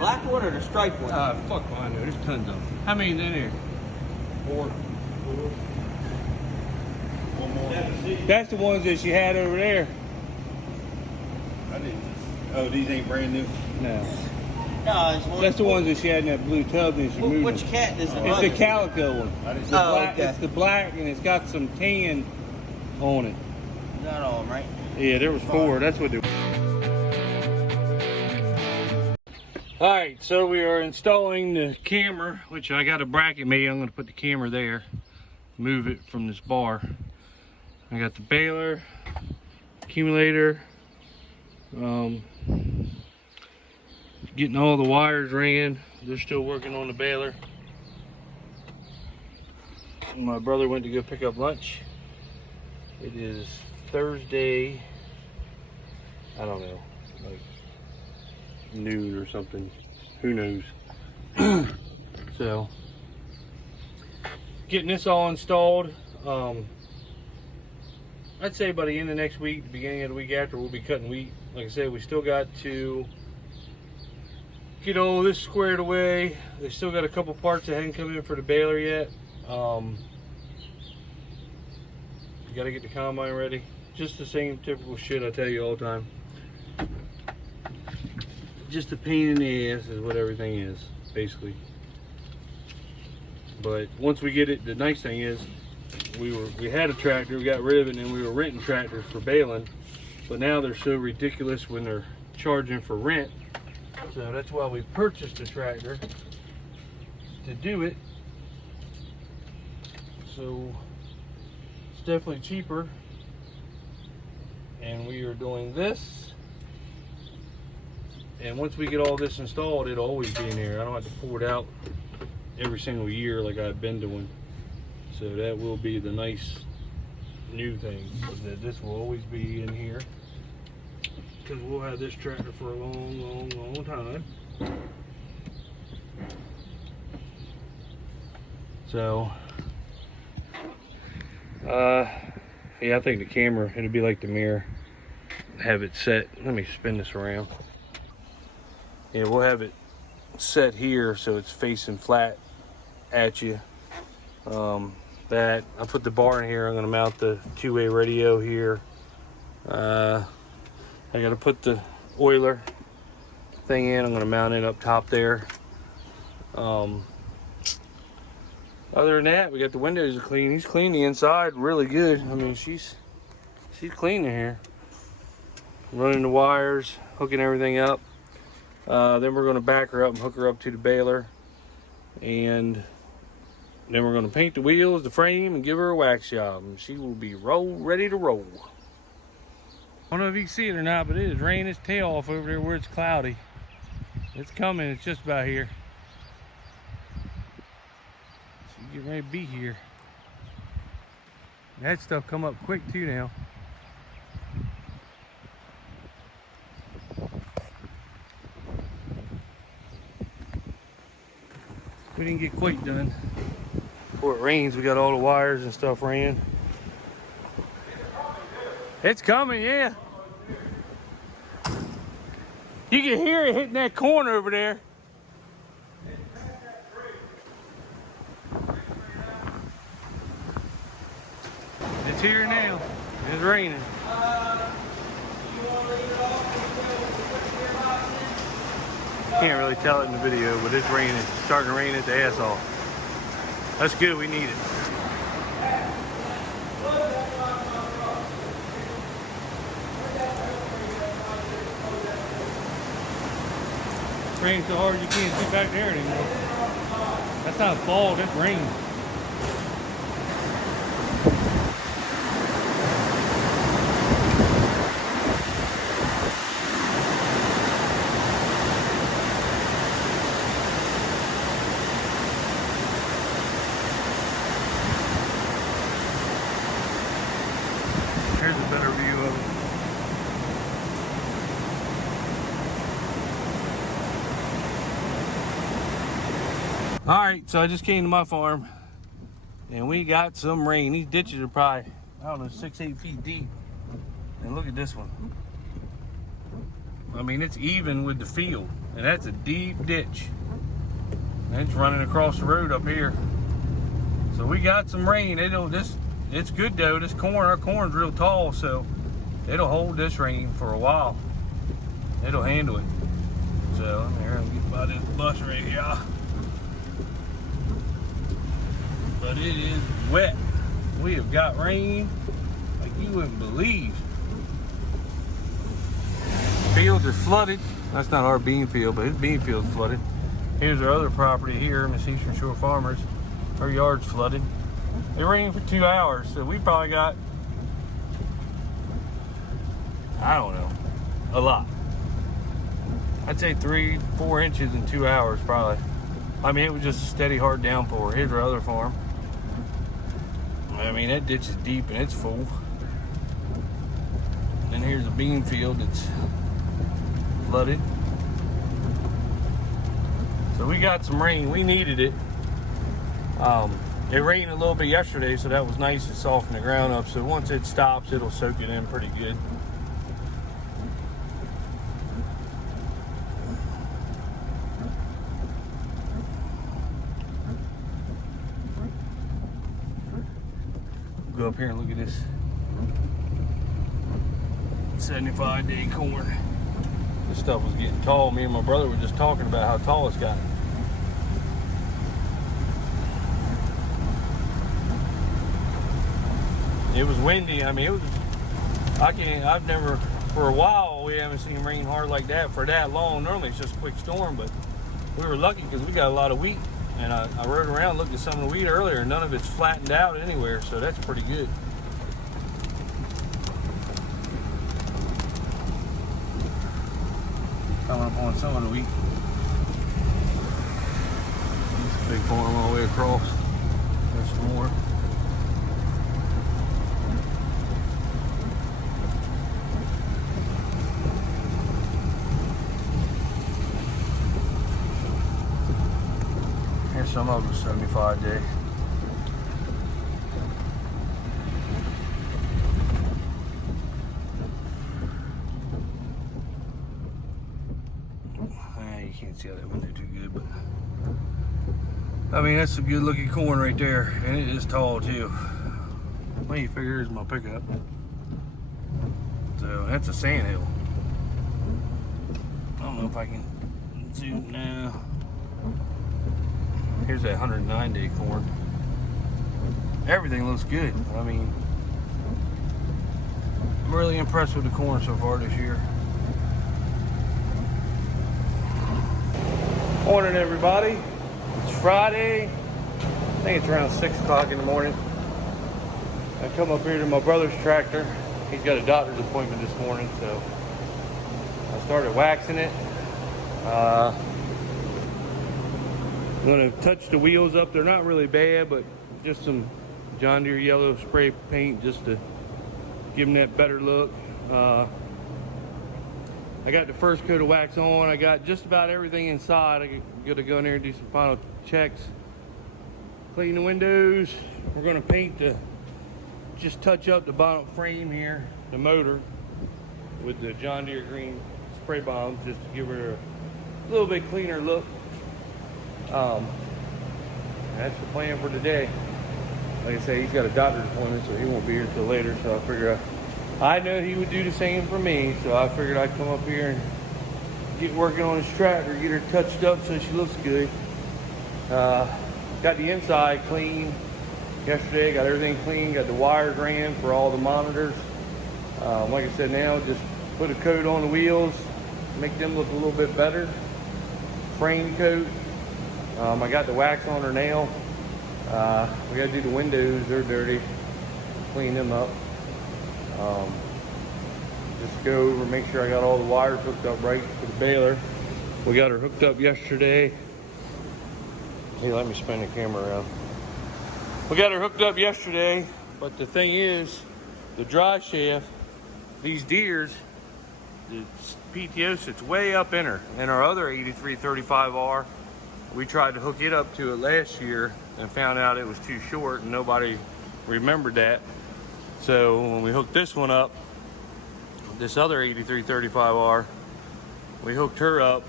black one or the striped one? Fuck I know. There's tons of them. How many's in here? 4. One more. That's the ones that she had over there. I didn't. Oh, these ain't brand new. No. No, it's one. That's the ones that she had in that blue tub and she moved Which them. cat is it? It's the calico one. I didn't. The black, okay. It's the black and it's got some tan on it. Not all, right? Yeah, there was 4. That's what they were. Alright, so we are installing the camera, which I got a bracket made. I'm going to put the camera there, move it from this bar. I got the baler, accumulator, getting all the wires ran. They're still working on the baler. My brother went to go pick up lunch. It is Thursday, I don't know, like noon or something, who knows. So getting this all installed. I'd say by the end of next week, the beginning of the week after, we'll be cutting wheat. Like I said, we still got to get all this squared away. They still got a couple parts that hadn't come in for the baler yet. You got to get the combine ready. Just the same typical shit I tell you all the time. Just a pain in the ass is what everything is, basically. But once we get it, the nice thing is we had a tractor, we got rid of it, and we were renting tractors for baling. But now they're so ridiculous when they're charging for rent. So that's why we purchased a tractor to do it. So it's definitely cheaper. And we are doing this. And once we get all this installed, it'll always be in here. I don't have to pour it out every single year like I've been doing. So that will be the nice new thing, that this will always be in here. Because we'll have this tractor for a long time. So, yeah, I think the camera, it'll be like the mirror. Have it set. Let me spin this around. Yeah, we'll have it set here so it's facing flat at you. That I put the bar in here. I'm going to mount the two-way radio here. I got to put the oiler thing in. I'm going to mount it up top there. Other than that, we got the windows clean. He's cleaned the inside really good. I mean, she's clean in here. Running the wires, hooking everything up. Then we're going to back her up and hook her up to the baler. And then we're going to paint the wheels, the frame, and give her a wax job. And she will be ready to roll. I don't know if you can see it or not, but it is raining its tail off over there where it's cloudy. It's coming. It's just about here. So you get ready to be here. That stuff come up quick too now. We didn't get quite done. Before it rains, we got all the wires and stuff ran. It's coming, yeah. You can hear it hitting that corner over there. It's here now. It's raining. Can't really tell it in the video, but it's raining. It's starting to rain its ass off. That's good, we need it. It's raining so hard you can't see back there anymore. That's not fall, that's rain. Here's a better view of it. Alright, so I just came to my farm and we got some rain. These ditches are probably, I don't know, 6-8 feet deep. And look at this one. I mean, it's even with the field. And that's a deep ditch. And it's running across the road up here. So we got some rain. It's good though. This corn, our corn's real tall, so it'll hold this rain for a while. It'll handle it. So here, I'll get by this bus right here. But it is wet. We have got rain like you wouldn't believe. Fields are flooded. That's not our bean field, but his bean field's flooded. Here's our other property here, Miss Eastern Shore Farmers. Her yard's flooded. It rained for 2 hours, so we probably got, I don't know, a lot. I'd say 3-4 inches in 2 hours probably. I mean, it was just a steady hard downpour. Here's our other farm. I mean, that ditch is deep and it's full. And here's a bean field that's flooded. So we got some rain. We needed it. It rained a little bit yesterday, so that was nice to soften the ground up. So once it stops, it'll soak it in pretty good. Go up here and look at this 75-day corn. This stuff was getting tall. Me and my brother were just talking about how tall it's gotten. It was windy. I mean, it was, I've never, for a while, we haven't seen rain hard like that for that long. Normally it's just a quick storm, but we were lucky because we got a lot of wheat. And I rode around, looked at some of the wheat earlier, and none of it's flattened out anywhere, so that's pretty good. Coming up on some of the wheat. This big farm all the way across. There's some more. Here's some of them 75-day. You can't see out that window too good, but I mean, that's some good looking corn right there, and it is tall too. Well, you figure here's my pickup. So that's a sand hill. I don't know if I can zoom now. Here's that 109-day corn. Everything looks good. I mean, I'm really impressed with the corn so far this year. Morning, everybody. It's Friday. I think it's around 6 o'clock in the morning. I come up here to my brother's tractor. He's got a doctor's appointment this morning, so I started waxing it. I'm gonna touch the wheels up. They're not really bad, but just some John Deere yellow spray paint just to give them that better look. I got the first coat of wax on. I got just about everything inside. I gotta go in there and do some final checks. Clean the windows. We're gonna paint just touch up the bottom frame here, the motor, with the John Deere green spray bombs, just to give her a little bit cleaner look. That's the plan for today. Like I say, he's got a doctor's appointment, so he won't be here until later. So I figured I know he would do the same for me. So I figured I'd come up here and get working on his tractor, get her touched up so she looks good. Got the inside clean yesterday. Got everything clean. Got the wires ran for all the monitors. Like I said, now just put a coat on the wheels, make them look a little bit better. Frame coat. I got the wax on her nail. We got to do the windows. They're dirty. Clean them up. Just go over, make sure I got all the wires hooked up right for the baler. We got her hooked up yesterday. Hey, let me spin the camera around. We got her hooked up yesterday, but the thing is, the dry shaft, these Deeres, the PTO sits way up in her. And our other 8335R, we tried to hook it up to it last year and found out it was too short and nobody remembered that. So when we hooked this one up, this other 8335R, we hooked her up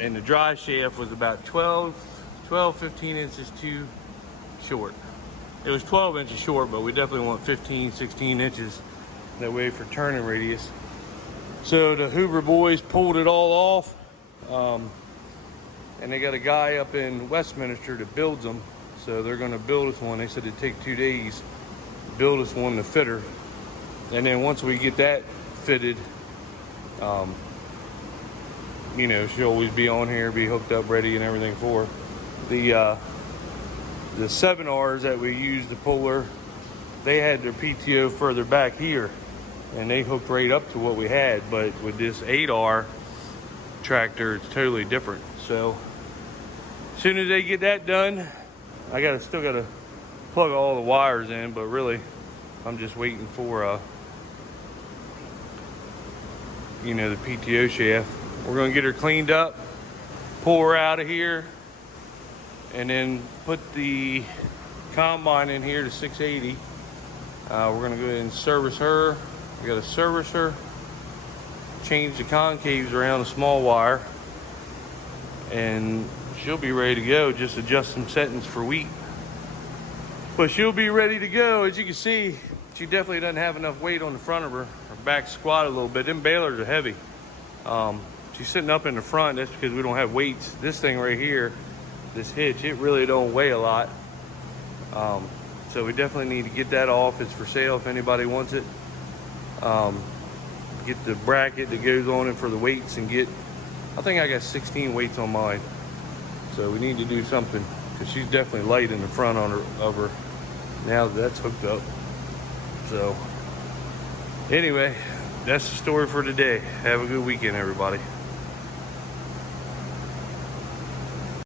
and the dry shaft was about 15 inches too short. It was 12 inches short, but we definitely want 15, 16 inches that way for turning radius. So the Hoover boys pulled it all off, and they got a guy up in Westminster that builds them. So they're going to build us one. They said it'd take 2 days to build us one to fit her. And then once we get that fitted, you know, she'll always be on here, be hooked up, ready, and everything for her. The 7Rs that we used to pull her, they had their PTO further back here, and they hooked right up to what we had. But with this 8R tractor, it's totally different. So as soon as they get that done, I still gotta plug all the wires in, but really I'm just waiting for you know, the PTO shaft. We're gonna get her cleaned up, pull her out of here, and then put the combine in here to 680. We're gonna go ahead and service her. We gotta service her, change the concaves around a small wire, and she'll be ready to go. Just adjust some settings for wheat. But she'll be ready to go. As you can see, she definitely doesn't have enough weight on the front of her. Her back squat a little bit. Them balers are heavy. She's sitting up in the front. That's because we don't have weights. This thing right here, this hitch, it really don't weigh a lot. So we definitely need to get that off. It's for sale if anybody wants it. Get the bracket that goes on it for the weights, and I think I got 16 weights on mine. So we need to do something, because she's definitely light in the front of her now that that's hooked up. So anyway, that's the story for today. Have a good weekend, everybody.